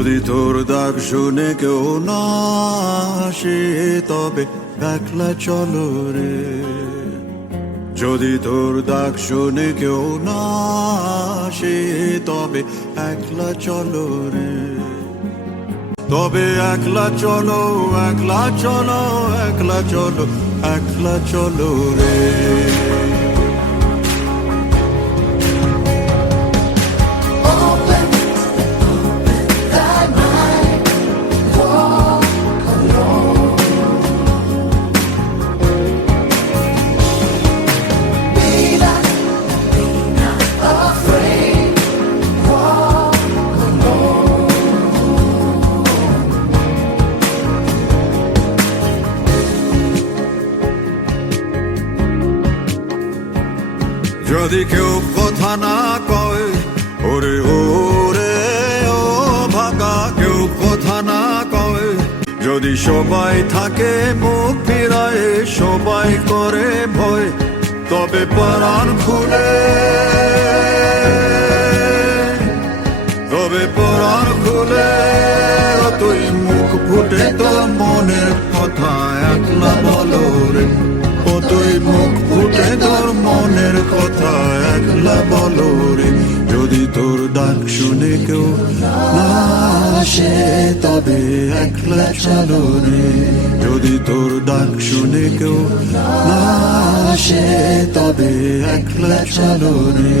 যদি তোর ডাক শুনে কেউ না আসে তবে একলা চলো রে। যদি তোর ডাক শুনে কেউ না আসে তবে একলা চলো রে। তবে একলা চলো, একলা চলো, একলা চলো, একলা চলো রে। যদি কেউ কথা না কয়, ওরে ওরে ও ভাগা, কেউ কথা না কয়, যদি সবাই থাকে মুখ ফিরায়, সবাই করে ভয়, তবে প্রাণ খুলে, তবে প্রাণ খুলে তুই মুখ ফুটে তোর মনের কথা একলা বলো রে। ও তুই মুখ ফুটে তোর মনের কথা একলা বলো রে। যদি তোর ডাক শুনে কেউ না আসে তবে একলা চলো রে। যদি তোর ডাক শুনে কেউ না আসে তবে একলা চলো রে।